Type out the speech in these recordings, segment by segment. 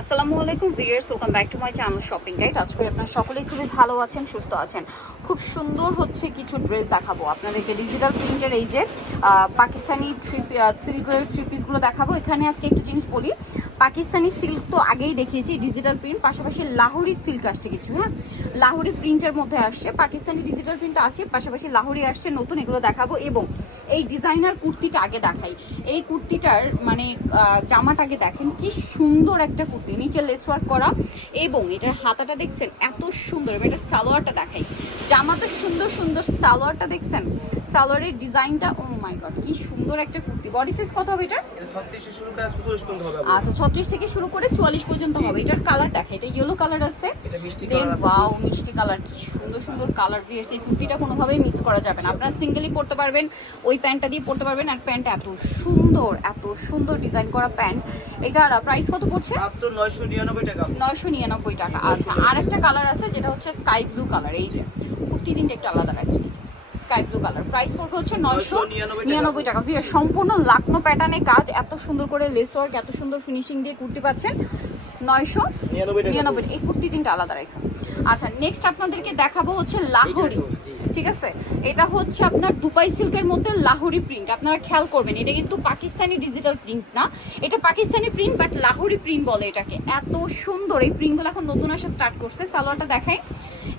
আসসালামু আলাইকুম viewers welcome back to my channel shopping guide. আজকে আপনারা সকলেই খুবই ভালো আছেন, সুস্থ আছেন। খুব সুন্দর হচ্ছে কিছু ড্রেস দেখাবো। আপনাদেরকে ডিজিটাল প্রিন্টের এই যে পাকিস্তানি থ্রি সিল্কের থ্রি পিসগুলো দেখাবো। এখানে আজকে একটু জিনিস বলি, পাকিস্তানি সিল্ক তো আগেই দেখিয়েছি ডিজিটাল প্রিন্ট পাশাপাশি লাহোরি সিল্ক আসছে কিছু হ্যাঁ? লাহোরি প্রিন্টের মধ্যে আসছে, পাকিস্তানি ডিজিটাল প্রিন্ট আছে, পাশাপাশি লাহোরি আসছে, নতুন এগুলো দেখাবো এবং এই ডিজাইনার কুর্তিটা আগে দেখাই। এই কুর্তিটার মানে জামাটা আগে দেখেন, কি সুন্দর একটা কুর্তি। নিচে লেস ওয়ার্ক করা এবং এটার হাতাটা দেখছেন এত সুন্দর এবং এটার সালোয়ারটা দেখাই। জামা তো সুন্দর সুন্দর সালোয়ারটা দেখছেন? সালোয়ারের ডিজাইনটা ও মাই গড কি সুন্দর একটা কুর্তি। বডি সাইজ কত হবে এটা আচ্ছা ছত্রিশ থেকে শুরু করে চুয়াল্লিশ পর্যন্ত হবে। এটার কালার দেখা এটা ইয়েলো কালার আছে। এটা মিষ্টি দেন ওয়াও মিষ্টি কালার কি সুন্দর সুন্দর কালার বিয়ার্স এই কুর্তিটা কোনোভাবেই মিস করা যাবে না। আপনারা সিঙ্গেলি পরতে পারবেন ওই প্যান্টটা দিয়ে পরতে পারবেন আর প্যান্টটা এত সুন্দর এত সুন্দর ডিজাইন করা প্যান্ট। এটার প্রাইস কত পড়ছে? মাত্র নয়শো নিরানব্বই টাকা। আচ্ছা আর একটা কালার আছে যেটা হচ্ছে স্কাই ব্লু কালার এই যে কুর্তি তিনটে একটু আলাদা রাখি স্কাই ব্লু কালার প্রাইস পড়বে হচ্ছে নয়শো 999 টাকা। নিরানব্বই টাকা। সম্পূর্ণ লাকনো প্যাটার্নে কাজ এত সুন্দর করে লেস ওয়ার্ক এত সুন্দর ফিনিশিং দিয়ে কুর্তি পাচ্ছেন। নয়শো নিরানব্বই এই কুর্তি তিনটা আলাদা রেখা। আচ্ছা নেক্সট আপনাদেরকে দেখাবো হচ্ছে লাহোরি। ঠিক আছে? এটা হচ্ছে আপনার দুবাই সিল্কের মধ্যে লাহোরি প্রিন্ট আপনারা খেয়াল করবেন, এটা কিন্তু পাকিস্তানি ডিজিটাল প্রিন্ট না। এটা Pakistani print but Lahori print বলে এটাকে। এত সুন্দর, এই প্রিন্টগুলো এখন নতুন আসা স্টার্ট করছে। সালোয়ারটা দেখাই।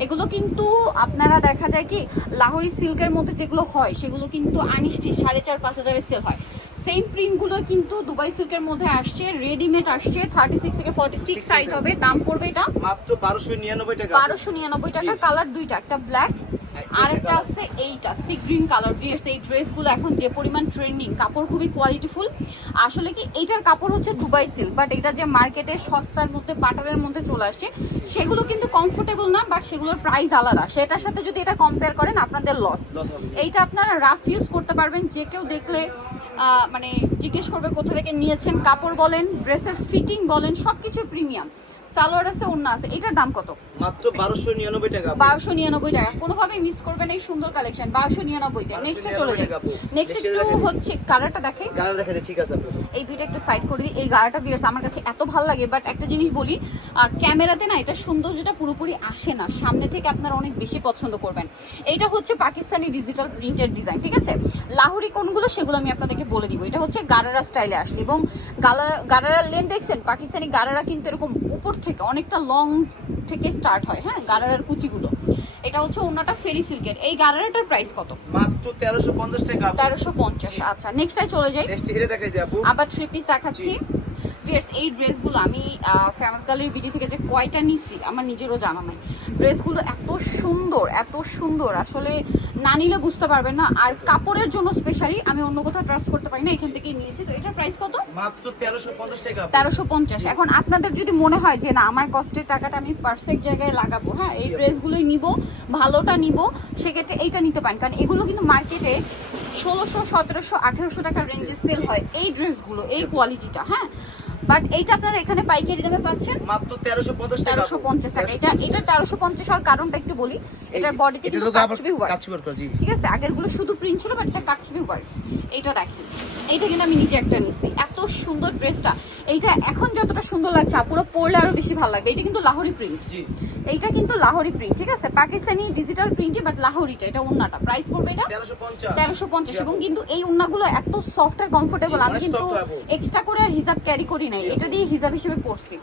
এগুলো কিন্তু আপনারা দেখা যায় কি, লাহোরি সিল্কের মধ্যে যেগুলো হয়, সেগুলো কিন্তু আনিষ্টি সাড়ে চার, পাঁচ হাজারের সেল হয়। সেম প্রিন্টগুলো কিন্তু দুবাই সিল্কের মধ্যে আসছে রেডিমেড আসছে থার্টি সিক্স থেকে ফর্টি সিক্স সাইজ হবে। দাম পড়বে এটা মাত্র বারোশো নিরানব্বই টাকা। বারোশো নিরানব্বই টাকা। কালার দুইটা একটা ব্ল্যাক আর একটা আছে এইটা সি গ্রিন কালার বিয়ার্স এই ড্রেসগুলো এখন যে পরিমাণ ট্রেন্ডিং কাপড় খুবই কোয়ালিটিফুল আসলে কি এইটার কাপড় হচ্ছে দুবাই সিল্ক বাট এটা যে মার্কেটে সস্তার মধ্যে বাটারের মধ্যে চলে আসছে সেগুলো কিন্তু কমফোর্টেবল না বাট সেগুলোর প্রাইস আলাদা। সেটার সাথে যদি এটা কম্পেয়ার করেন আপনাদের লস এইটা আপনারা রাফ ইউজ করতে পারবেন। যে কেউ দেখলে মানে জিজ্ঞেস করবে কোথা থেকে নিয়েছেন কাপড় বলেন ড্রেসের ফিটিং বলেন সব কিছু প্রিমিয়াম সালোয়ার আছে ওড়না আছে এটার দাম কত? মাত্র বারোশো নিরানব্বই টাকা বারোশো নিরানব্বই টাকা। কোনোভাবে মিস করবেন এই সুন্দর কালেকশন বারোশো নিরানব্বই টাকা। নেক্সটে চলে যাবে নেক্সট একটু হচ্ছে কালারটা দেখে গাড়ি দেখা ঠিক আছে এই দুইটা একটু সাইড করে দিই। এই গাড়াটা বিয়ার্স আমার কাছে এত ভালো লাগে বাট একটা জিনিস বলি ক্যামেরাতে না এটা সৌন্দর্যটা পুরোপুরি আসে না। সামনে থেকে আপনারা অনেক বেশি পছন্দ করবেন। এইটা হচ্ছে পাকিস্তানি ডিজিটাল প্রিন্টের ডিজাইন ঠিক আছে? লাহোরি কোনগুলো সেগুলো আমি আপনাদেরকে বলে দিব। এটা হচ্ছে গারারা স্টাইলে আসছে এবং গারারা লেন দেখছেন? পাকিস্তানি গারারা কিন্তু এরকম উপর থেকে অনেকটা লং থেকে স্টার্ট হয় হ্যাঁ গারারার কুচিগুলো। এটা হচ্ছে ওনাটা ফেরি সিল্কের এই গারারাটার প্রাইস কত? মাত্র তেরোশো পঞ্চাশ টাকা। তেরোশো পঞ্চাশ আচ্ছা আই চলে যাই। নেক্সট এটা দেখাই দেব আবার থ্রি পিস দেখাচ্ছি। ভিয়ার্স এই ড্রেসগুলো আমি ফেমাস গার্লের ভিডিও থেকে যে কয়টা নিছি আমার নিজেরও জানা নাই। ড্রেসগুলো এত সুন্দর এত সুন্দর। আসলে না নিলে বুঝতে পারবেন না। আর কাপড়ের জন্য স্পেশালি আমি অন্য কোথাও ট্রাস্ট করতে পারি না এখান থেকেই নিয়েছি। তো এটার প্রাইস কত? মাত্র তেরোশো পঞ্চাশ টাকা। আপু। তেরোশো পঞ্চাশ। এখন আপনাদের যদি মনে হয় যে না আমার কষ্টের টাকাটা আমি পারফেক্ট জায়গায় লাগাবো হ্যাঁ এই ড্রেসগুলোই নিব ভালোটা নিব সেক্ষেত্রে এইটা নিতে পারেন। কারণ এগুলো কিন্তু মার্কেটে ষোলোশো সতেরোশো আঠেরোশো টাকার রেঞ্জে সেল হয় এই ড্রেসগুলো এই কোয়ালিটিটা হ্যাঁ। বাট এইটা আপনারা এখানে পাইকারি দামে পাচ্ছেন মাত্র তেরোশো পঞ্চাশ টাকা। তেরোশো আপু। পঞ্চাশ টাকা। এটা এটা তেরোশো পঞ্চাশ হওয়ার কারণটা একটু বলি। এটার বডিতে কিন্তু ওয়ার্ক জি। ঠিক আছে? আগেরগুলো শুধু প্রিন্ট ছিল বাট এটা ওয়ার্ক এইটা দেখেন। এইটা কিন্তু আমি নিজে একটা নিছি। এত সুন্দর ড্রেসটা এইটা এখন যতটা সুন্দর লাগছে পুরো পরলে আরও বেশি ভালো লাগবে। এটা কিন্তু লাহোরি প্রিন্ট জি। এইটা কিন্তু লাহোরি প্রিন্ট ঠিক আছে? পাকিস্তানি ডিজিটাল প্রিন্টই বাট লাহোরিটা এটা উন্নাটা প্রাইস পড়বে এটা? তেরোশো পঞ্চাশ। এবং কিন্তু এই উন্নাগুলো এত সফট আর কমফোর্টেবল আমি কিন্তু এক্সট্রা করে আর হিজাব ক্যারি করি নাই। এটা দিয়ে হিজাব হিসেবে পরছি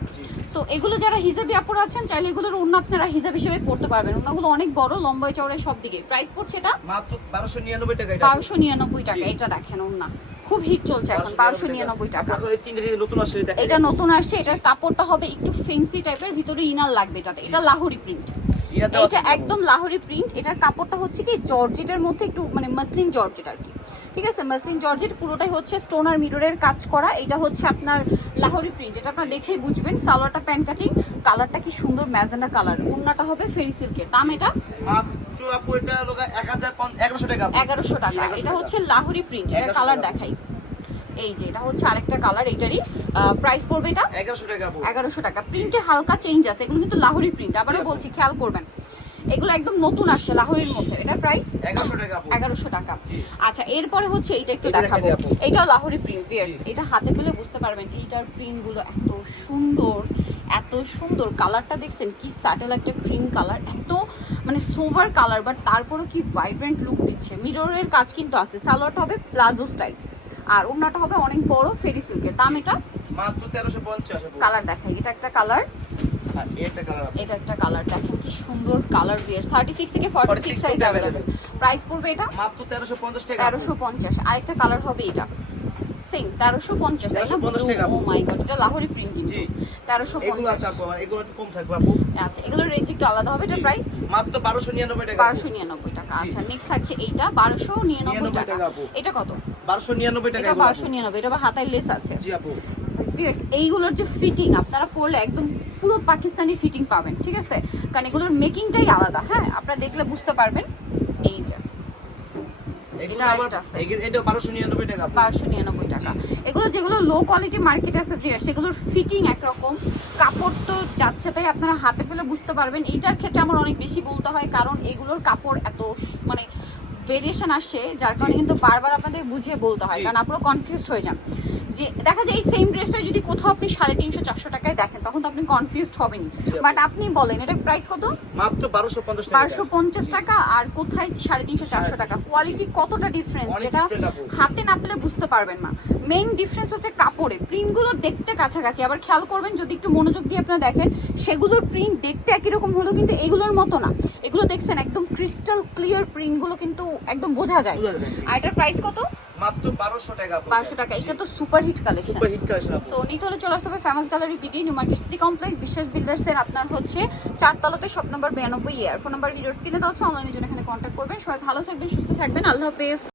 সো এগুলো যারা হিজাবি আপুরা আছেন চাইলে এগুলোর উন্না আপনারা হিজাব হিসেবে পড়তে পারবেন। উন্নাগুলো অনেক বড় লম্বায় চওড়ায় সব দিকে। প্রাইস পড়ছে এটা? মাত্র বারোশো নিরানব্বই টাকা এটা। বারোশো নিরানব্বই টাকা এটা দেখেন উন্না খুব হিট চলছে এখন বারোশো নিরানব্বই টাকা। এটা নতুন আসছে এটার কাপড়টা হবে একটু ফেন্সি টাইপের ভিতরে ইনার লাগবে এটাতে। এটা লাহোরি প্রিন্ট এটা একদম লাহোরি প্রিন্ট এটার কাপড়টা হচ্ছে কি জর্জেটের মধ্যে একটু মানে মাসলিন জর্জেট আর কি। ঠিক আছে মাসলিন জর্জেট পুরোটাই হচ্ছে স্টোন আর মিররের কাজ করা। এটা হচ্ছে আপনার লাহোরি প্রিন্ট এটা আপনারা দেখেই বুঝবেন। সালোয়ারটা প্যান কাটিং কালারটা কি সুন্দর ম্যাজেন্ডা কালার ওড়নাটা হবে ফেরি সিল্কের দাম এটা? এগারোশো টাকা আপু। এগারোশো টাকা। জি, 1100 এটা হচ্ছে লাহোরি প্রিন্ট এটা কালার দেখাই। এই যে এটা হচ্ছে আরেকটা কালার এটারই প্রাইস পড়বে এটা? এগারোশো টাকা এগারোশো টাকা। প্রিন্টে হালকা চেঞ্জ আছে এগুলো কিন্তু লাহোরি প্রিন্ট আবারও বলছি খেয়াল করবেন। এগুলো একদম নতুন আসছে লাহোরের মধ্যে। এটার প্রাইস এগারোশো টাকা আচ্ছা এরপরে হচ্ছে এইটা একটু এটা দেখাবো। এটাও লাহোরি প্রিন্ট পিয়ার্স এটা হাতে পেলে বুঝতে পারবেন এইটার প্রিন্টগুলো এত সুন্দর এত সুন্দর। কালারটা দেখছেন কি স্যাটেল একটা ক্রিম কালার এত মানে সোভার কালার বাট তারপরেও কি ভাইব্রেন্ট লুক দিচ্ছে। মিররের কাজ কিন্তু আছে। সালোয়ারটা হবে প্লাজো স্টাইল আর ওড়নাটা হবে অনেক বড় ফেরি সিল্কের দাম এটা? মাত্র তেরোশো পঞ্চাশ কালার দেখাই। এটা একটা কালার আর এটা কালার এটা একটা কালার দেখেন কি সুন্দর কালার থার্টি সিক্স থেকে 46 সাইজ অ্যাভেলেবেল প্রাইস পড়বে এটা? মাত্র তেরোশো পঞ্চাশ টাকা। আপু। তেরোশো পঞ্চাশ। আরেকটা কালার হবে এটা। সেম তেরোশো পঞ্চাশ তাই না? 1350 টাকা। ও মাই গড এটা লাহোরি প্রিন্ট কিন্তু। জি। তেরোশো এগুলো আছে আপু এগুলো একটু কম থাকবে আপু। আচ্ছা এগুলোর রেঞ্জ একটু আলাদা হবে এটা প্রাইস মাত্র বারোশো নিরানব্বই টাকা। আপু। বারোশো নিরানব্বই টাকা। আচ্ছা নেক্সট থাকছে এইটা বারোশো নিরানব্বই টাকা। টাকা এটা কত? বারোশো নিরানব্বই টাকা এটা এগুলো বারোশো আপু। নিরানব্বই এটা আবার হাতায় লেস আছে। জি আপু। ভিউয়ার্স এইগুলোর যে ফিটিং আপনারা পরলে একদম পুরো পাকিস্তানি ফিটিং পাবেন ঠিক আছে? কারণ এগুলোর মেকিংটাই আলাদা হ্যাঁ? আপনারা দেখলে বুঝতে পারবেন। এই যে। এগুলো যেগুলো লো কোয়ালিটি মার্কেট আছে সেগুলোর ফিটিং একরকম। কাপড় তো যাচ্ছে তাই আপনারা হাতে পেলে বুঝতে পারবেন। এইটার ক্ষেত্রে আমার অনেক বেশি বলতে হয় কারণ এগুলোর কাপড় এত মানে ভেরিয়েশন আসছে যার কারণে কিন্তু বারবার আপনাদের বুঝিয়ে বলতে হয়। কারণ আপনারা কনফিউজড হয়ে যান। যে দেখা যায় এই সেম ড্রেসটা যদি কোথাও আপনি সাড়ে তিনশো চারশো টাকায় দেখেন তখন তো আপনি কনফিউজড হবেন বাট আপনি বলেন এটা প্রাইস কত? মাত্র বারোশো পঞ্চাশ টাকা। বারোশো পঞ্চাশ টাকা আর কোথায় সাড়ে তিনশো চারশো টাকা? কোয়ালিটি কতটা ডিফারেন্স যেটা হাতে না পেলে বুঝতে পারবেন না। মেইন ডিফারেন্স হচ্ছে কাপড়ে। প্রিন্টগুলো দেখতে কাছাকাছি। আবার খেয়াল করবেন যদি একটু মনোযোগ দিয়ে আপনারা দেখেন সেগুলোর প্রিন্ট দেখতে একই রকম হলো কিন্তু এগুলোর মতো না। এগুলো দেখছেন একদম ক্রিস্টাল ক্লিয়ার প্রিন্টগুলো কিন্তু একদম বোঝা যায়। আর এটার প্রাইস কত? মাত্র টাকা টাকা। এটা তো super hit collection super hit collection আপু। সো চলে আসতে হবে famous gallery BD new market city complex Biswas বিল্ডার্সের আপনার হচ্ছে চারতলাতে শপ নম্বর ইয়ার ফোন নাম্বার ভিডিওর স্ক্রিনে দেওয়া হচ্ছে অনলাইনের জন্য এখানে কন্ট্যাক্ট করবেন। সবাই ভালো থাকবেন সুস্থ থাকবেন। আল্লাহ হাফেজ।